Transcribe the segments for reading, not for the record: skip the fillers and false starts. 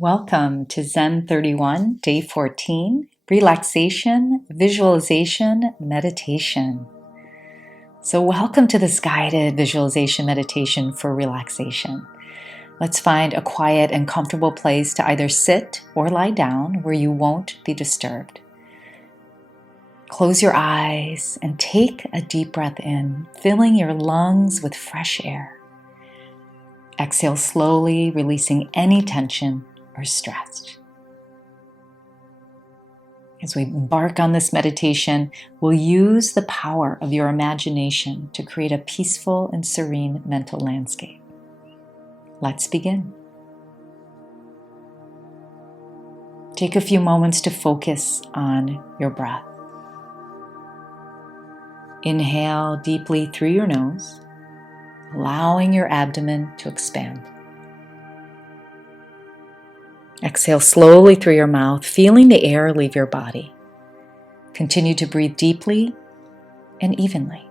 Welcome to Zen31, Day 14, Relaxation Visualization Meditation. So welcome to this guided visualization meditation for relaxation. Let's find a quiet and comfortable place to either sit or lie down where you won't be disturbed. Close your eyes and take a deep breath in, filling your lungs with fresh air. Exhale slowly, releasing any tension or stress. As we embark on this meditation, we'll use the power of your imagination to create a peaceful and serene mental landscape. Let's begin. Take a few moments to focus on your breath. Inhale deeply through your nose, allowing your abdomen to expand. Exhale slowly through your mouth, feeling the air leave your body. Continue to breathe deeply and evenly.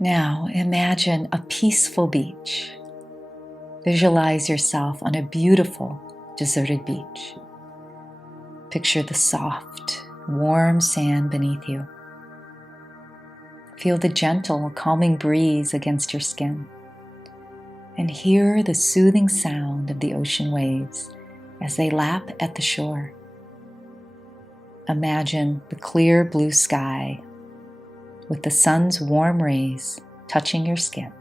Now imagine a peaceful beach. Visualize yourself on a beautiful, deserted beach. Picture the soft, warm sand beneath you. Feel the gentle, calming breeze against your skin. And hear the soothing sound of the ocean waves as they lap at the shore. Imagine the clear blue sky with the sun's warm rays touching your skin.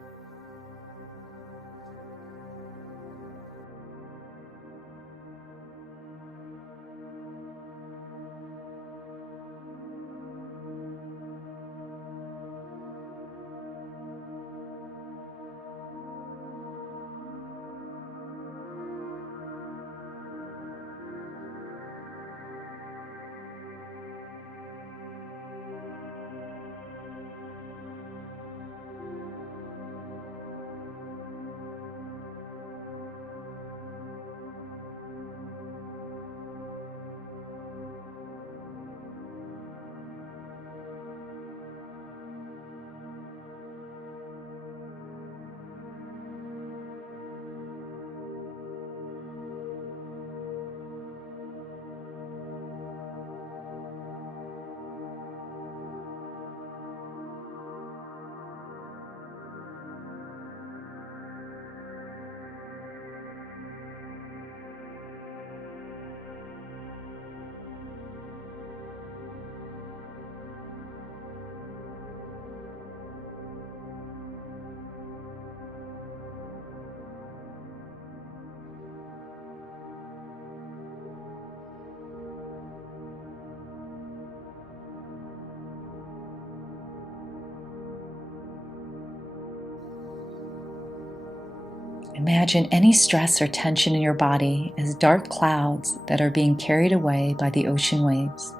Imagine any stress or tension in your body as dark clouds that are being carried away by the ocean waves.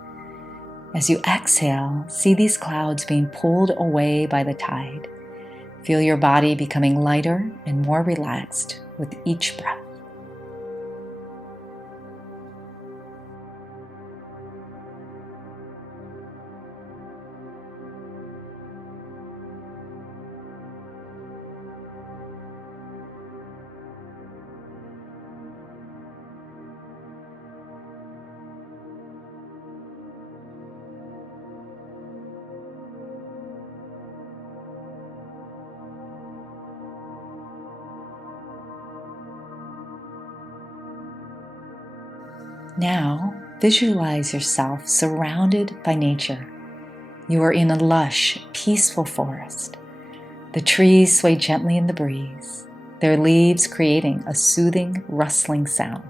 As you exhale, see these clouds being pulled away by the tide. Feel your body becoming lighter and more relaxed with each breath. Now, visualize yourself surrounded by nature. You are in a lush, peaceful forest. The trees sway gently in the breeze, their leaves creating a soothing, rustling sound.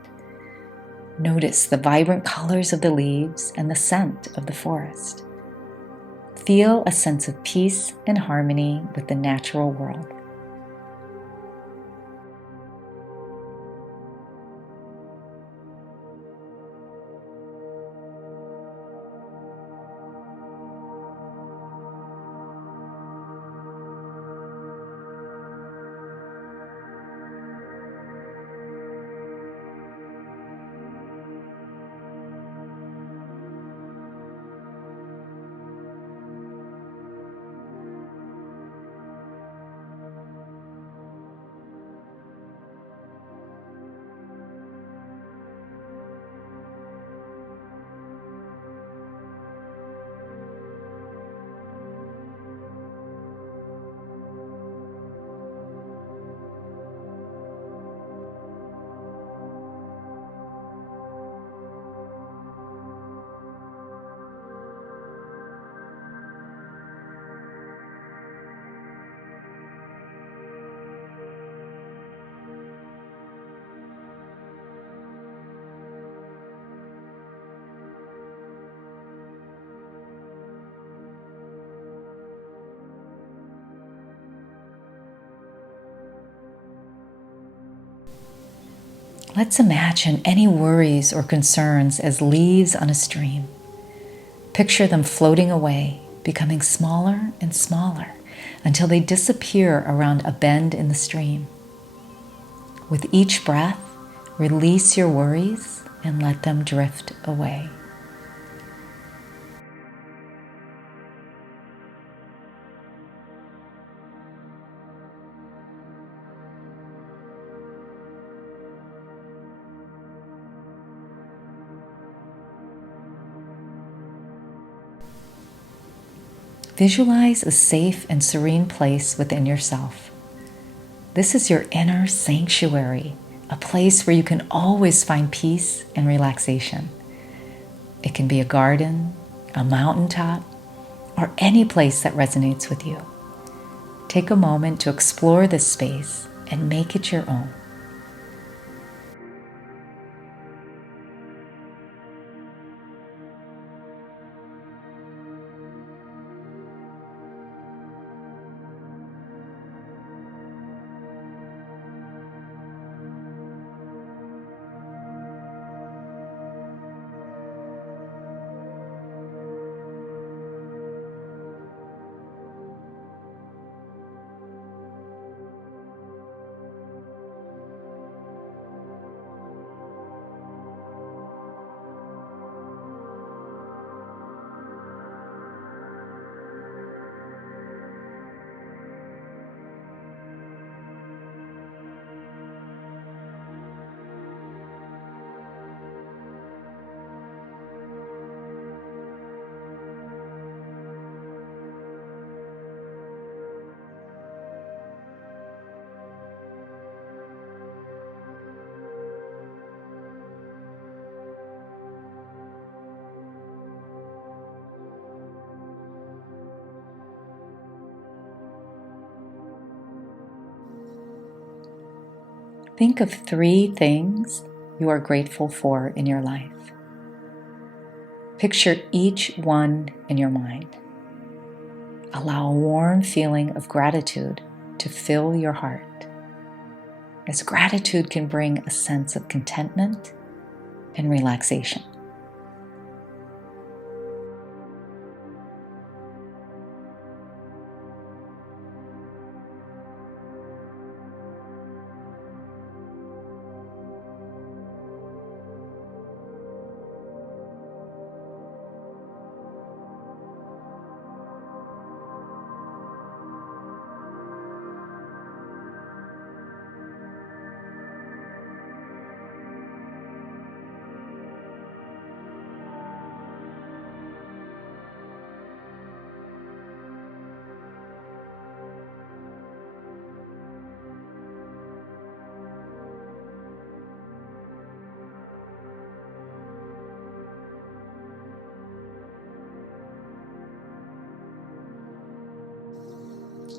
Notice the vibrant colors of the leaves and the scent of the forest. Feel a sense of peace and harmony with the natural world. Let's imagine any worries or concerns as leaves on a stream. Picture them floating away, becoming smaller and smaller until they disappear around a bend in the stream. With each breath, release your worries and let them drift away. Visualize a safe and serene place within yourself. This is your inner sanctuary, a place where you can always find peace and relaxation. It can be a garden, a mountaintop, or any place that resonates with you. Take a moment to explore this space and make it your own. Think of 3 things you are grateful for in your life. Picture each one in your mind. Allow a warm feeling of gratitude to fill your heart, as gratitude can bring a sense of contentment and relaxation.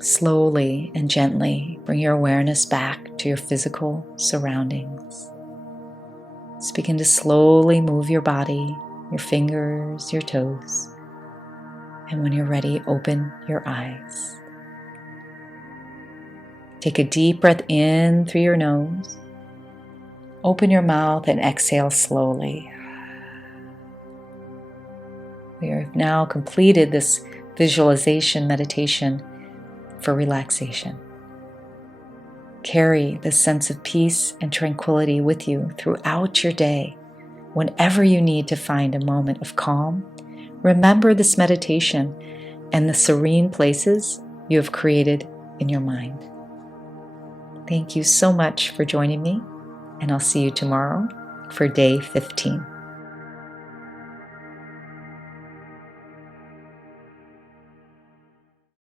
Slowly and gently bring your awareness back to your physical surroundings. Just begin to slowly move your body, your fingers, your toes. And when you're ready, open your eyes. Take a deep breath in through your nose. Open your mouth and exhale slowly. We have now completed this visualization meditation for relaxation. Carry this sense of peace and tranquility with you throughout your day. Whenever you need to find a moment of calm, remember this meditation and the serene places you have created in your mind. Thank you so much for joining me, and I'll see you tomorrow for day 15.